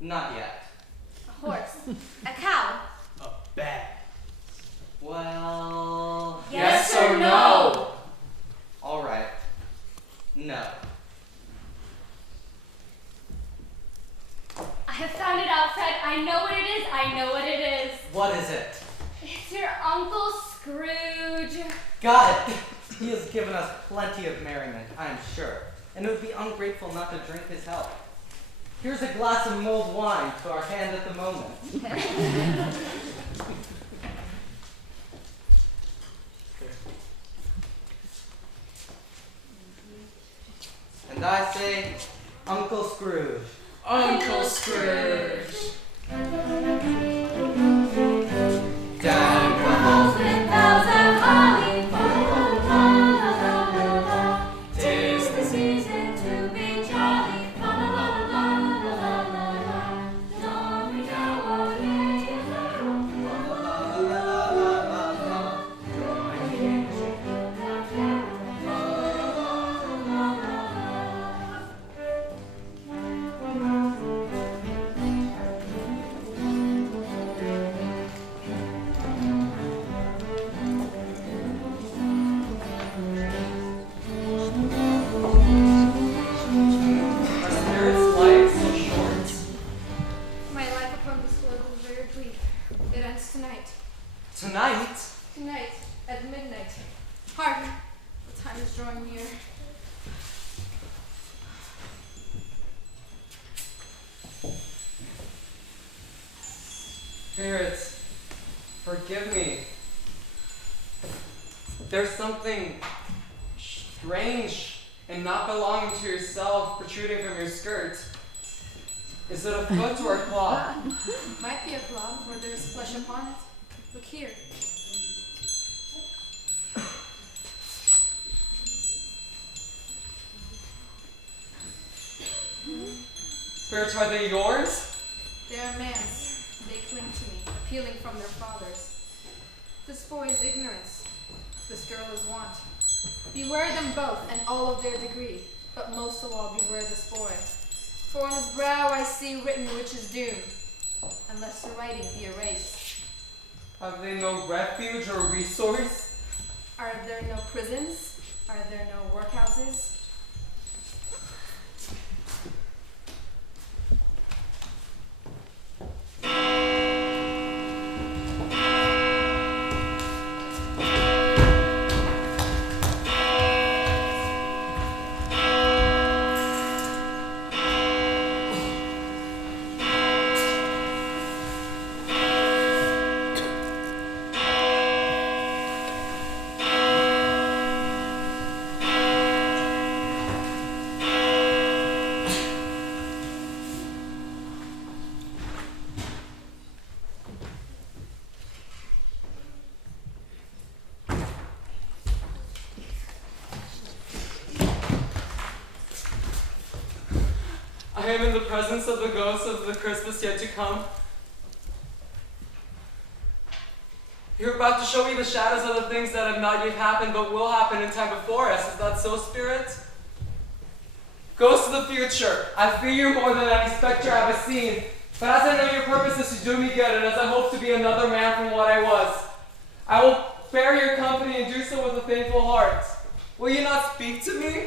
Not yet. A horse? A cow? A bear. Well... Yes or no? All right. No. I have found it out, Fred. I know what it is. I know what it is. What is it? It's your Uncle Scrooge. Got it! He has given us plenty of merriment, I am sure, and it would be ungrateful not to drink his health. Here's a glass of mulled wine to our hand at the moment. And I say, Uncle Scrooge. Uncle Scrooge. Down the Bells with bells of holly, la la la la la. 'Tis the season to be jolly, la la la la la la la. Don't we know what it is? Are spirits' lives so short? My life upon this world is very brief. It ends tonight. Tonight? Tonight, at midnight. Hark! The time is drawing near. Spirits, forgive me. There's something strange and not belonging to yourself protruding from your skirt. Is it a foot or a claw? Might be a claw where there is flesh upon it. Look here. Spirits, are they yours? They are man's. They cling to me, appealing from their fathers. This boy is ignorance. This girl is want. Beware them both and all of their degree, but most of all beware this boy. For on his brow I see written which is doom, unless the writing be erased. Have they no refuge or resource? Are there no prisons? Are there no workhouses? I am in the presence of the ghosts of the Christmas yet to come. You're about to show me the shadows of the things that have not yet happened but will happen in time before us. Is that so, Spirit? Ghosts of the future, I fear you more than any specter I have seen. But as I know your purpose is to do me good, and as I hope to be another man from what I was, I will bear your company and do so with a thankful heart. Will you not speak to me?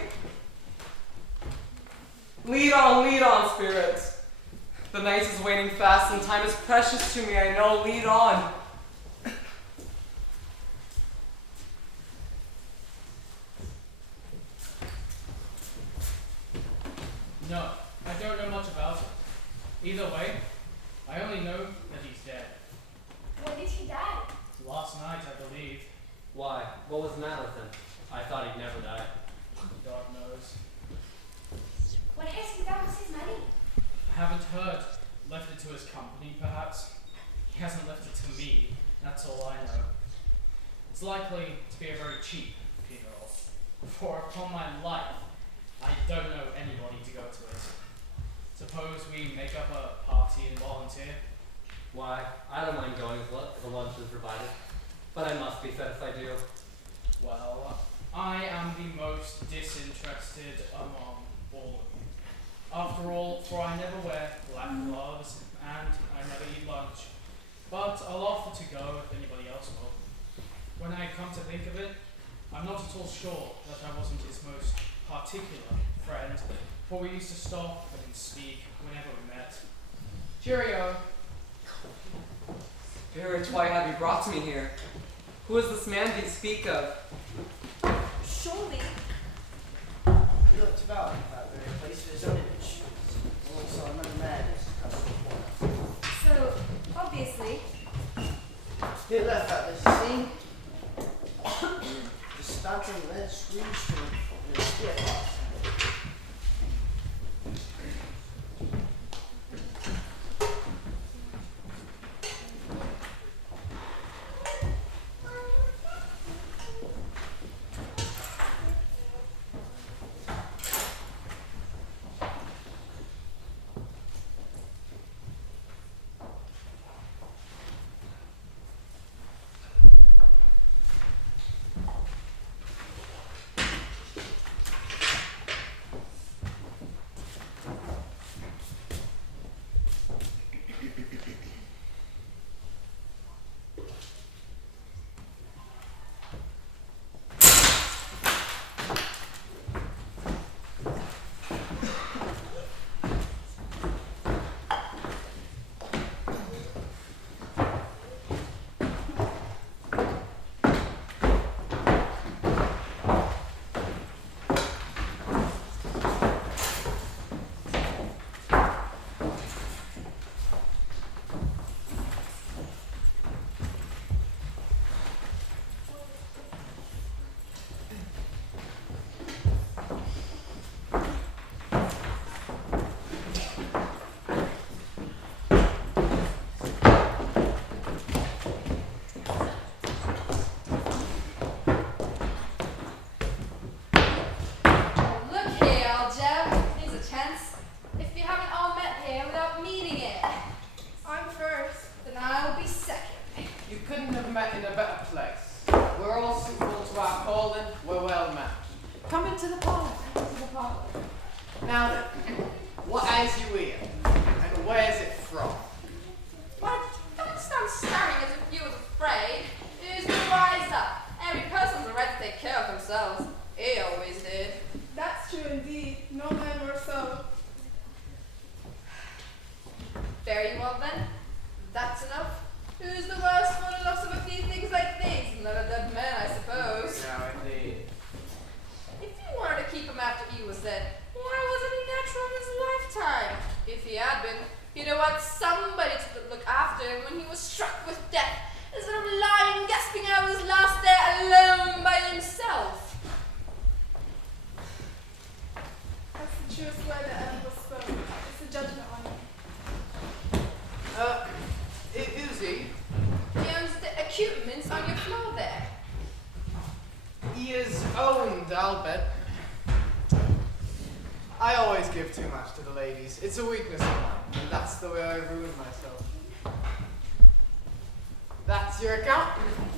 Lead on, spirit. The night is waning fast and time is precious to me, I know. Lead on. No, I don't know much about it. Either way, I only know that he's dead. When did he die? Last night, I believe. Why? What was the matter with him? I thought he'd never die. God knows. What has he done with his money? I haven't heard. Left it to his company, perhaps. He hasn't left it to me. That's all I know. It's likely to be a very cheap funeral. For upon my life, I don't know anybody to go to it. Suppose we make up a party and volunteer? Why, I don't mind going if the lunch is provided. But I must be fed if I do. Well, I am the most disinterested among all of you. After all, for I never wear black gloves and I never eat lunch. But I'll offer to go if anybody else will. When I come to think of it, I'm not at all sure that I wasn't his most particular friend, for we used to stop and speak whenever we met. Cheerio. Spirit, why have you brought me here? Who is this man you speak of? Surely. He looked about in that very place for his own image. And also another man is coming before him. So, obviously, He left at the scene. The stanton led Scrooge to the skip box. Now then, what has you here? And where's it from? Why, don't stand staring as if you was afraid. Who's the wiser? Every person's a right to take care of themselves. He always did. That's true indeed. No man more so. Very well then. That's enough. Who's the worst for the loss of a few things like these? None of dead men, I suppose. No, indeed. If you wanted to keep him after he was dead, why wasn't he natural in his lifetime? If he had been, he'd have had somebody to look after him when he was struck with death, instead of lying gasping out his last day alone by himself. That's the truest word that ever was spoken. It's a judgment on you. Uzi, He owns the accoutrements on your floor there. he is owned, I'll bet. I always give too much to the ladies. It's a weakness of mine, and that's the way I ruin myself. That's your account.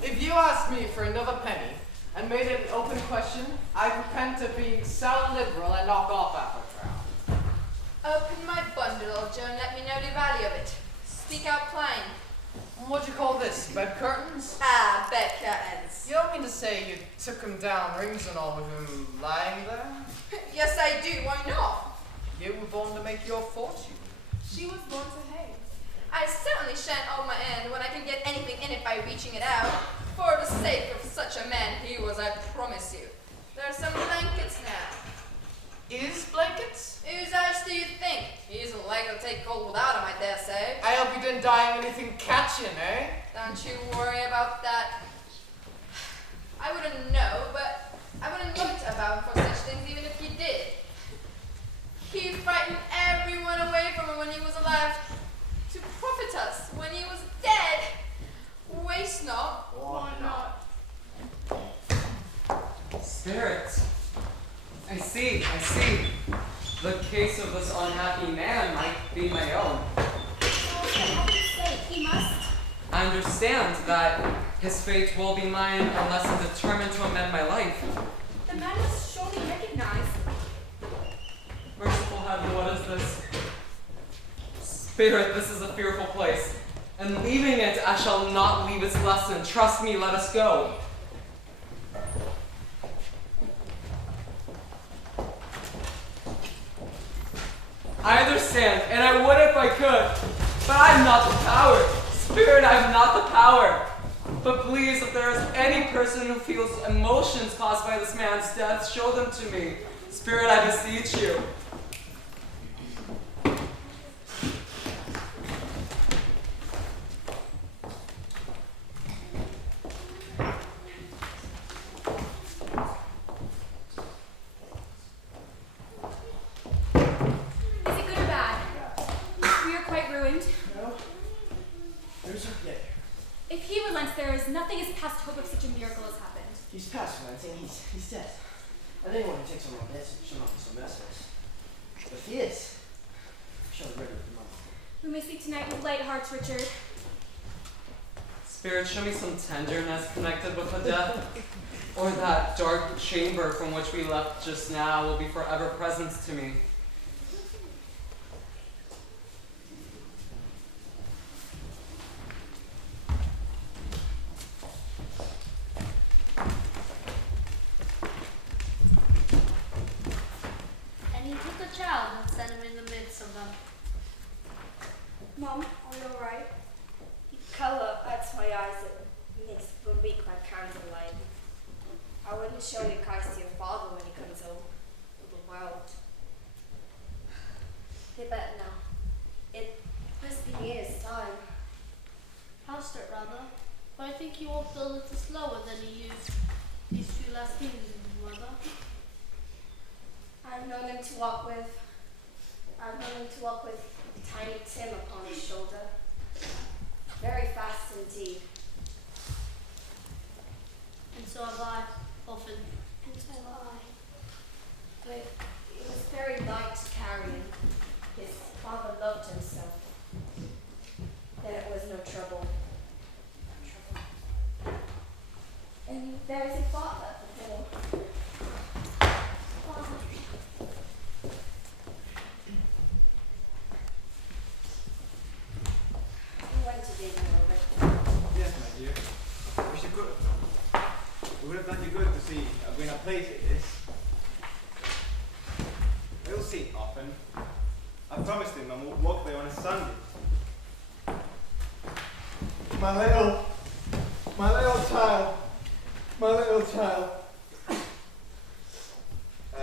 If you asked me for another penny and made it an open question, I'd repent of being so liberal and knock off half a crown. Open my bundle, old Joe, and let me know the value of it. Speak out plain. What do you call this? Bed curtains? Ah, bed curtains. You don't mean to say you took him down, rings and all, with him lying there? Yes, I do. Why not? You were born to make your fortune. She was born to hate. I certainly shan't hold my end when I can get anything in it by reaching it out. For the sake of such a man he was, I promise you. There are some blankets now. Is blankets? Whose else do you think? He isn't likely to take cold without him, I dare say. I hope you didn't die of anything catching, eh? Don't you worry about that. I wouldn't know, but I wouldn't look about him for such things even if he did. He frightened everyone away from him when he was alive to profit us when he was dead. Waste not. Why not? Spirit. I see. The case of this unhappy man might be my own. For heaven's sake, he must. I understand that his fate will be mine unless I'm determined to amend my life. The man must surely recognize. Merciful heaven, what is this? Spirit, this is a fearful place. And leaving it, I shall not leave its lesson. Trust me, let us go. I understand, and I would if I could, but I have not the power. Spirit, I have not the power. But please, if there is any person who feels emotions caused by this man's death, show them to me. Spirit, I beseech you. Is it good or bad? We are quite ruined. No. There's okay. If he relents, there is nothing is past hope of such a miracle as happened. He's past relenting. He's dead. And anyone who takes on my bed shall not be so merciless. But if he is, I shall be ready with the money. We may sleep tonight with light hearts, Richard. Spirit, show me some tenderness connected with the death. Or that dark chamber from which we left just now will be forever present to me. And he took a child and set him in the midst of them. Mom, are you alright? You colour hurts my eyes and makes me weak by candlelight. I wouldn't show you cards to your father when he comes home to the world. They better now. It must be years' time. Passed it rather, but I think he walked a little slower than he used these two last evenings, mother. I've known him to walk with Tiny Tim upon his shoulder. Very fast indeed. And so have I, often. And so am I. But it was very light to carry him. His father loved him so. Then it was no trouble. And there is a father at the door. Father. You went to dinner, Robert. Yes, my dear. We should go. It would have done you good to see a greener place it is. We'll see often. I promised him I would walk there on a Sunday. My little child. My little child. I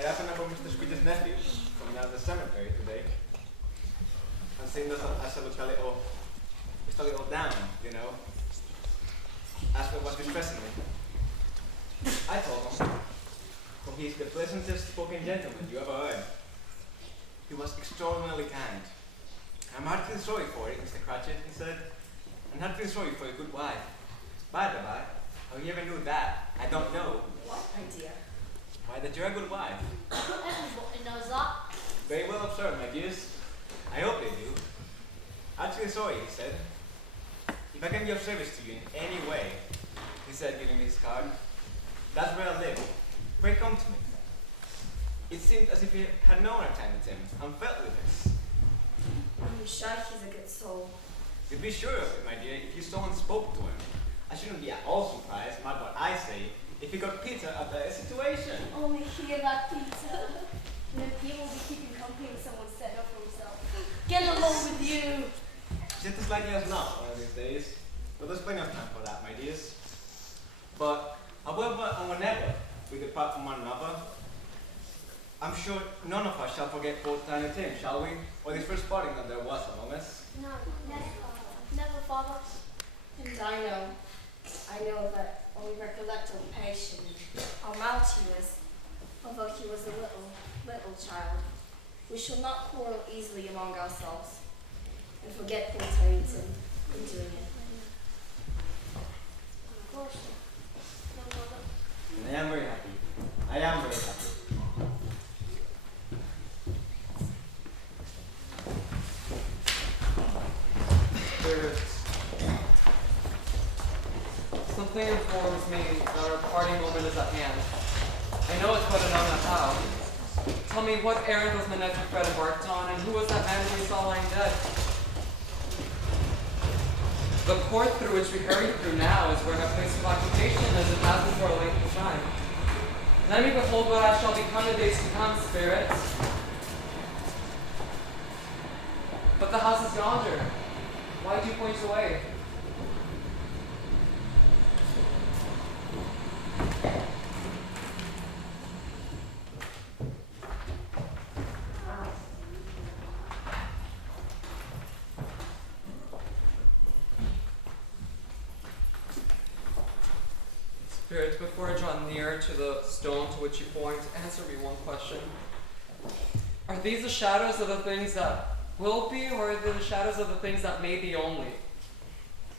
happened upon Mr. Squidger's nephew coming out of the cemetery today. And seeing us as I looked a little down, you know. Asked what was distressing me. I told him, for he is the pleasantest spoken gentleman you ever heard. He was extraordinarily kind. I'm heartily sorry for it, Mr. Cratchit, he said, and heartily sorry for your good wife. By the by, how you ever knew that, I don't know. What, my dear? Why, that you're a good wife. Everybody knows that. Very well observed, my dears. I hope they do. Actually sorry, he said. If I can be of service to you in any way, he said, giving me his card, that's where I live. Pray come to me. It seemed as if he had known our time with him and felt with us. I'm sure he's a good soul. You'd be sure of it, my dear, if you saw and spoke to him. I shouldn't be at all surprised, not what I say, if he got Peter out of the situation. Only hear that, Peter. And then he will be keeping company with someone set up for himself. Get along with you. Just as likely as not, one of these days. But there's plenty of time for that, my dears. But however and whenever we depart from one another, I'm sure none of us shall forget both Dan and Tim, shall we? Or this first parting that there was among us. No, never, Father. And I know that when we recollect on patient, how malicious, although he was a little child, we shall not quarrel easily among ourselves, and forget poor Tarrington in doing it. Of course. No, Father. And I am very happy. I am very happy. Spirits. Something informs me that our parting moment is at hand. I know it's but a moment how. Tell me, what errand was my nephew Fred embarked on, and who was that man we saw lying dead? The court through which we hurry through now is where my place of occupation as it has been for a length of time. Let me behold what I shall become in days to come, spirits. But the house is yonder. Why do you point away? Spirits, before I draw near to the stone to which you point, answer me one question. Are these the shadows of the things that will be, or are they the shadows of the things that may be only?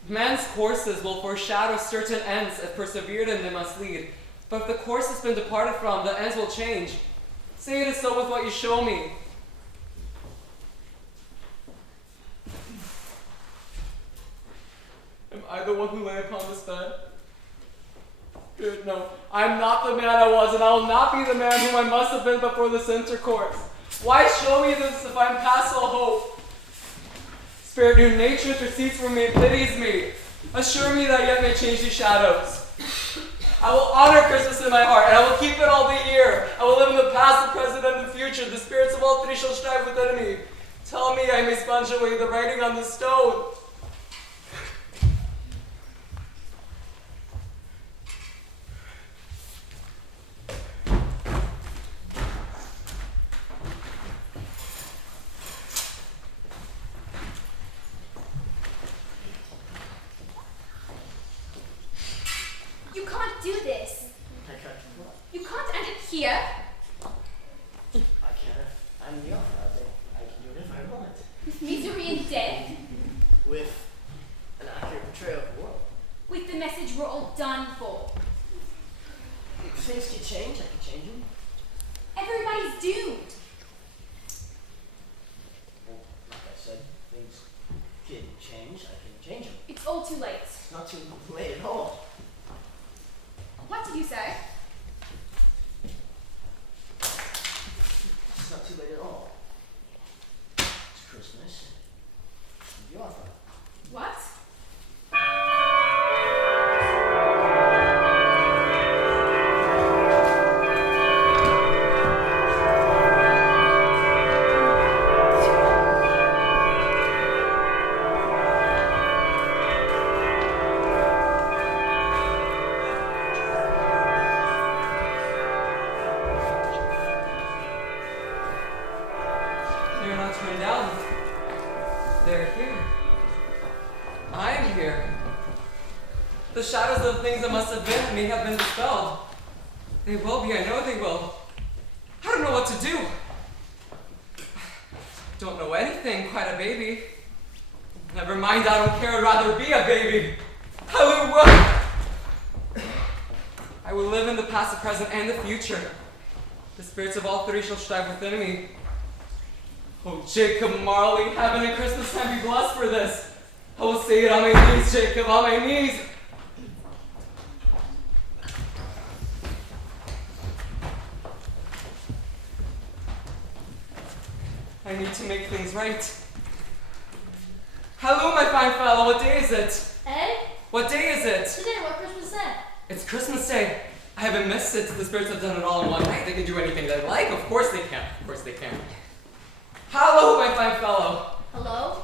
Man's courses will foreshadow certain ends if persevered in they must lead. But if the course has been departed from, the ends will change. Say it is so with what you show me. Am I the one who lay upon this bed? Spirit, no. I'm not the man I was, and I will not be the man whom I must have been before this intercourse. Why show me this if I'm past all hope? Spirit, whose nature intercedes for me and pities me, assure me that yet may change these shadows. I will honor Christmas in my heart, and I will keep it all the year. I will live in the past, the present, and the future. The spirits of all three shall strive within me. Tell me I may sponge away the writing on the stone. You can't do this. I can't do what? You can't end it here. I can't. I'm the author. I can do whatever I want. With misery and death. With an accurate portrayal of the world. With the message we're all done for. If things can change, I can change them. Everybody's doomed. Well, like I said, things can change, I can change them. It's all too late. It's not too late at all. What did you say? It's not too late at all. It's Christmas. The author. What? They're not turned down. They're here. I am here. The shadows of the things that must have been may have been dispelled. They will be, I know they will. I don't know what to do. Don't know anything, quite a baby. Never mind, I don't care, I'd rather be a baby. I will live in the past, the present, and the future. The spirits of all three shall strive within me. Oh, Jacob Marley, heaven and Christmas time be blessed for this. I will say it on my knees, Jacob, on my knees. I need to make things right. Hello, my fine fellow. What day is it? Eh? What day is it? Today, what Christmas Day? It's Christmas Day. I haven't missed it. The spirits have done it all in one night. They can do anything they like. Of course they can. Of course they can. Hello, my fine fellow. Hello?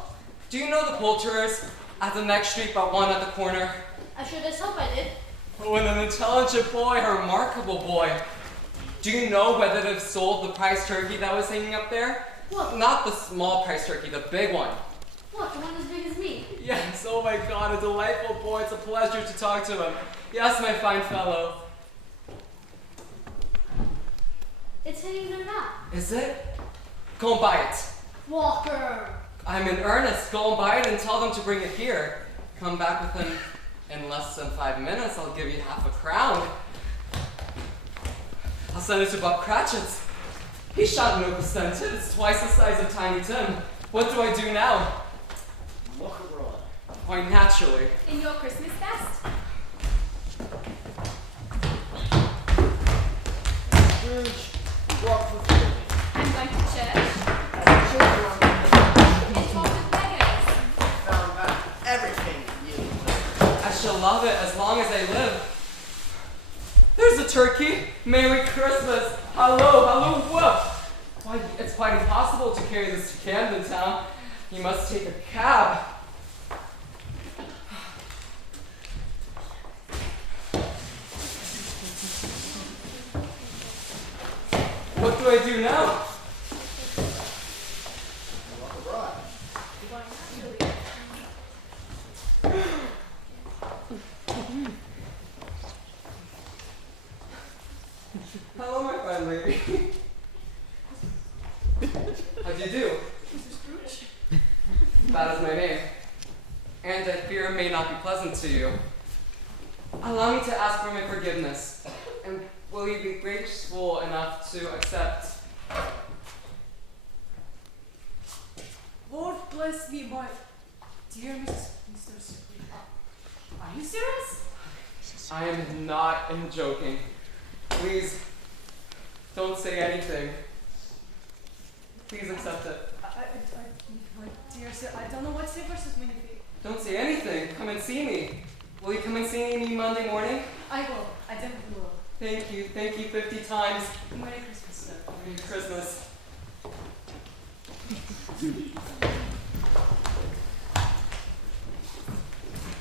Do you know the poulterers at the next street but one at the corner? I sure just hope I did. Oh, and an intelligent boy, a remarkable boy. Do you know whether they've sold the prize turkey that was hanging up there? What? Not the small prize turkey, the big one. What, the one as big as me? Yes, oh my God, a delightful boy. It's a pleasure to talk to him. Yes, my fine fellow. It's hanging there now. Is it? Go and buy it. Walker! I'm in earnest. Go and buy it and tell them to bring it here. Come back with them in less than 5 minutes. I'll give you half a crown. I'll send it to Bob Cratchit's. He shot an opus scented. It's twice the size of Tiny Tim. What do I do now? Look abroad. Why, naturally. In your Christmas best? Scrooge, walk with me. I'm going to church. As a children, And talk with beggars. found out everything you I shall love it as long as I live. There's a turkey. Merry Christmas. Hello, whoop. Why, it's quite impossible to carry this to Camden Town. You must take a cab. What do I do now? walk abroad. Hello, my fine lady. How do you do? That is my name. And I fear it may not be pleasant to you. Allow me to ask for my forgiveness. And will you be graceful enough to accept? Lord bless me, my dear Mr. Sibley. Are you serious? I am not joking. Please, don't say anything. Please accept it. My dear sir, I don't know what to say versus me. Don't say anything. Come and see me. Will you come and see me Monday morning? I will. I definitely will. Thank you 50 times. Merry Christmas, sir. Merry Christmas.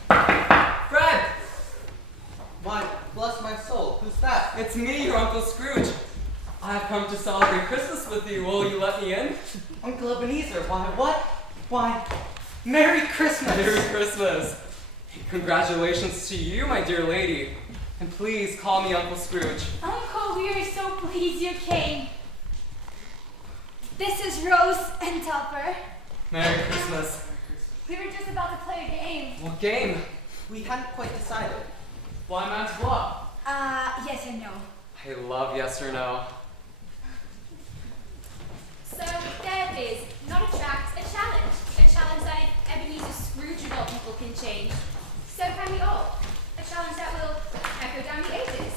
Fred! Why, bless my soul, who's that? It's me, your Uncle Scrooge. I've come to celebrate Christmas with you. Will you let me in? Uncle Ebenezer, why, what? Why, Merry Christmas! Merry Christmas. Congratulations to you, my dear lady. And please call me Uncle Scrooge. Uncle, we are so pleased you came. This is Rose and Topper. Merry Christmas. We were just about to play a game. What game? We hadn't quite decided. Blind Man's Bluff. Yes and no. I love yes or no. So there it is. Not a tract, a challenge. A challenge that if Ebenezer Scroogeable people can change, so can we all. A challenge that will echo down the ages.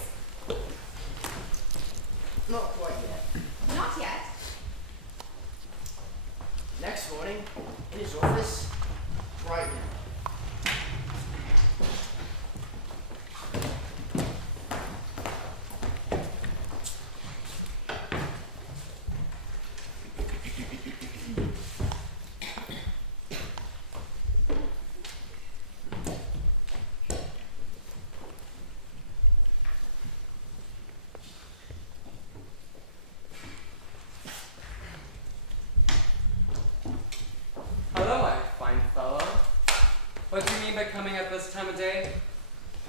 Not quite yet. Not yet. Next morning, in his office, right now. Hello, my fine fellow. What do you mean by coming at this time of day?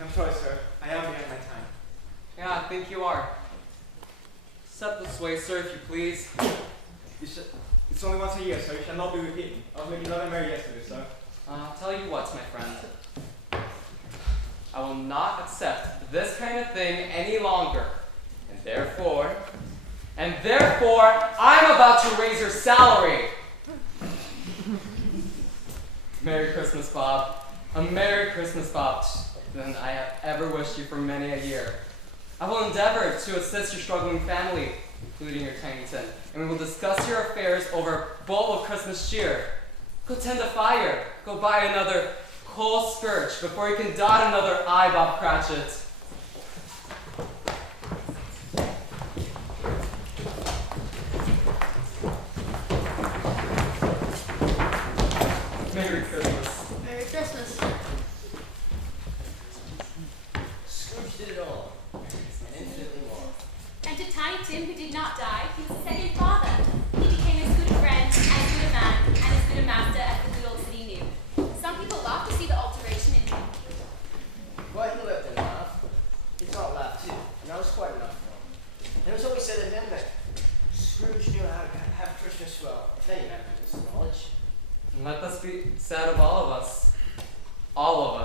I'm sorry, sir. I am behind my time. Yeah, I think you are. Step this way, sir, if you please. It's only once a year, so it shall not be repeated. I was making love and married yesterday, sir. I'll tell you what, my friend. I will not accept this kind of thing any longer. And therefore, I'm about to raise your salary. Merry Christmas, Bob. A Merry Christmas, Bob, than I have ever wished you for many a year. I will endeavor to assist your struggling family, including your tiny tin, and we will discuss your affairs over a bowl of Christmas cheer. Go tend a fire. Go buy another coal scourge before he can dot another I, Bob Cratchit. Merry Christmas. Merry Christmas. Scrooge did it all, and infinitely more. And to Tiny Tim, who did not die, he was a second father. He became as good a friend, as good a man, and as good a master as the good old city knew. Some people laughed to see the alteration in him. Why he lived and laughed. He thought laugh too, and that was quite enough for him. And it was always said of him that Scrooge knew how to have Christmas well, if any man possessed knowledge. And let this be said of all of us. All of